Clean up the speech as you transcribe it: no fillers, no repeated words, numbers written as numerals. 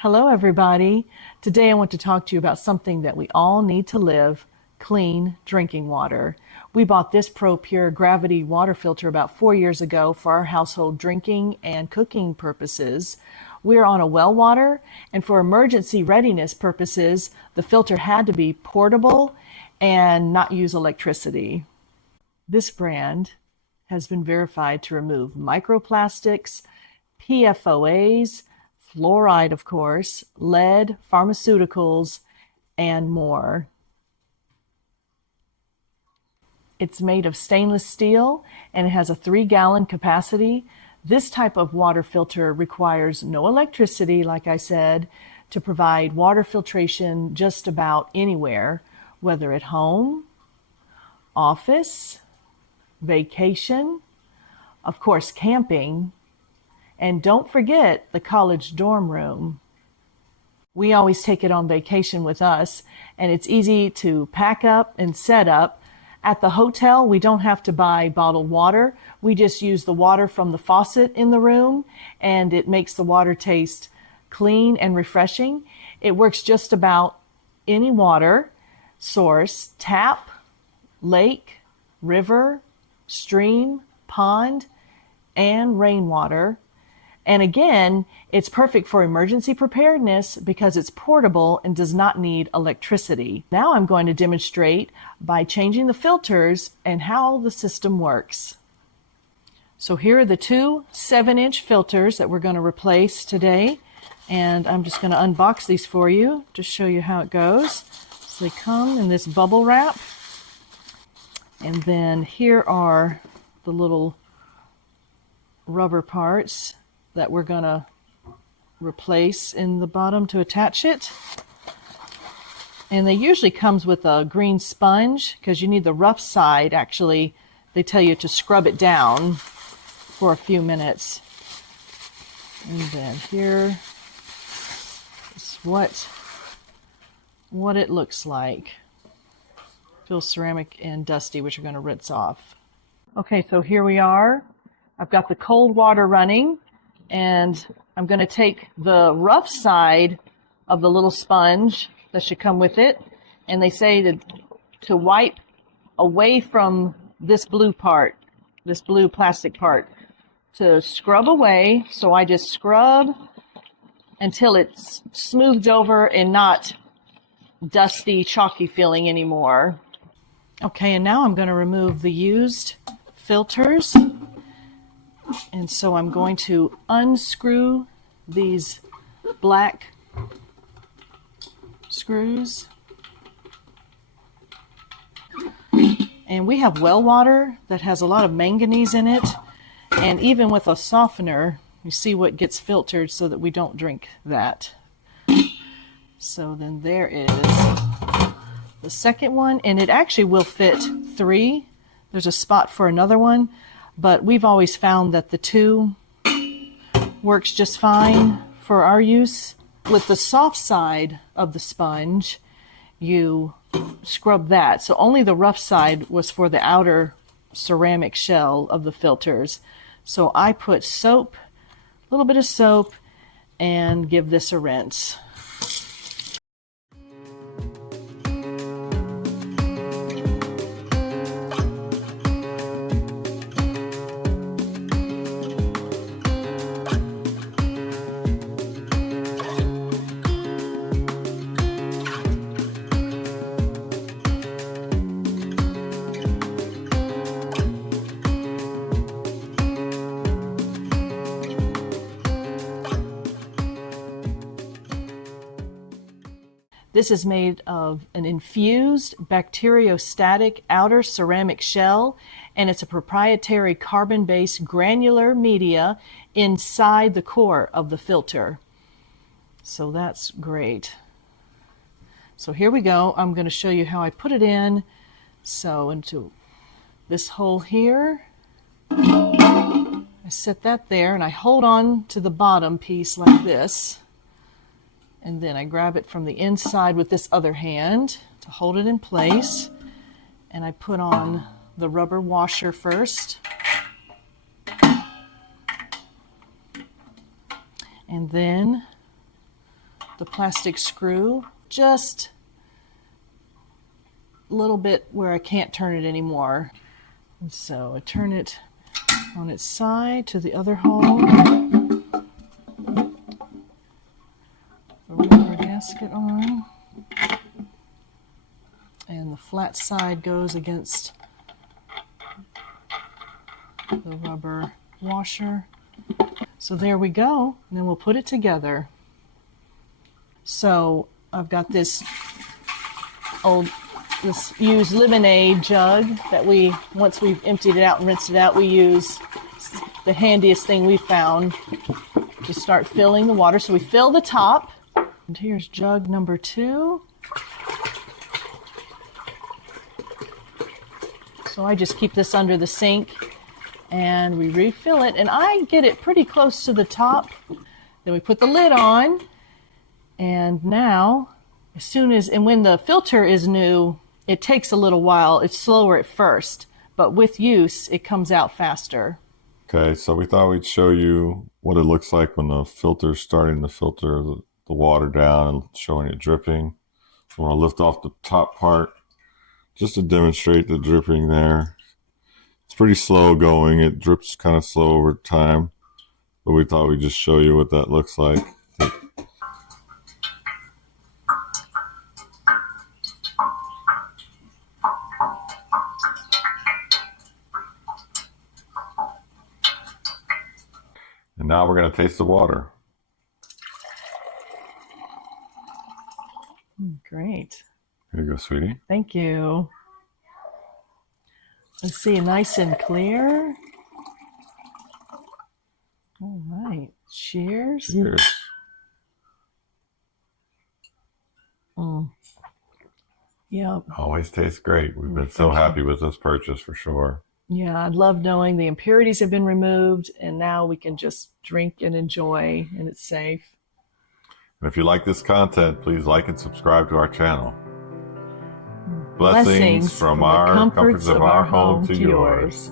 Hello, everybody. Today I want to talk to you about something that we all need to live, clean drinking water. We bought this PROPUR gravity water filter about 4 years ago for our household drinking and cooking purposes. We're on a well water, and for emergency readiness purposes, the filter had to be portable and not use electricity. This brand has been verified to remove microplastics, PFOAs, fluoride, of course, lead, pharmaceuticals, and more. It's made of stainless steel and it has a 3-gallon capacity. This type of water filter requires no electricity, like I said, to provide water filtration just about anywhere, whether at home, office, vacation, of course, camping, and don't forget the college dorm room. We always take it on vacation with us, and it's easy to pack up and set up. At the hotel, we don't have to buy bottled water. We just use the water from the faucet in the room, and it makes the water taste clean and refreshing. It works just about any water source, tap, lake, river, stream, pond, and rainwater. And again, it's perfect for emergency preparedness because it's portable and does not need electricity. Now I'm going to demonstrate by changing the filters and how the system works. So here are the two 7-inch filters that we're going to replace today. And I'm just going to unbox these for you to show you how it goes. So they come in this bubble wrap. And then here are the little rubber parts that we're going to replace in the bottom to attach it. And they usually comes with a green sponge because you need the rough side. Actually, they tell you to scrub it down for a few minutes. And then here is what it looks like. Feels ceramic and dusty, which are going to rinse off. Okay, so here we are. I've got the cold water running, and I'm going to take the rough side of the little sponge that should come with it, and they say to wipe away from this blue part, this blue plastic part, to scrub away. So I just scrub until it's smoothed over and not dusty, chalky feeling anymore. Okay, and now I'm going to remove the used filters. And so I'm going to unscrew these black screws. And we have well water that has a lot of manganese in it. And even with a softener, you see what gets filtered so that we don't drink that. So then there is the second one, and it actually will fit 3. There's a spot for another one, but we've always found that the 2 works just fine for our use. With the soft side of the sponge, you scrub that. So only the rough side was for the outer ceramic shell of the filters. So I put soap, a little bit of soap, and give this a rinse. This is made of an infused bacteriostatic outer ceramic shell, and it's a proprietary carbon-based granular media inside the core of the filter. So that's great. So here we go. I'm going to show you how I put it in. So into this hole here, I set that there, and I hold on to the bottom piece like this. And then I grab it from the inside with this other hand to hold it in place. And I put on the rubber washer first. And then the plastic screw just a little bit where I can't turn it anymore. And so I turn it on its side to the other hole. The rubber gasket on. And the flat side goes against the rubber washer. So there we go, and then we'll put it together. So I've got this used lemonade jug that once we've emptied it out and rinsed it out, we use the handiest thing we found to start filling the water. So we fill the top, and here's jug number 2. So I just keep this under the sink and we refill it, and I get it pretty close to the top. Then we put the lid on, and now when the filter is new, it takes a little while. It's slower at first, but with use, it comes out faster. Okay, so we thought we'd show you what it looks like when the filter's starting to filter the water down and showing it dripping. So I want to lift off the top part just to demonstrate the dripping there. It's pretty slow going. It drips kind of slow over time, but we thought we'd just show you what that looks like. And now we're going to taste the water. Great. Here you go, sweetie. Thank you. Let's see, nice and clear. All right. Cheers. Cheers. Yep. Always tastes great. We've been so happy with this purchase for sure. Yeah, I love knowing the impurities have been removed, and now we can just drink and enjoy, and it's safe. And if you like this content, please like and subscribe to our channel. Blessings from our comforts of our home to yours.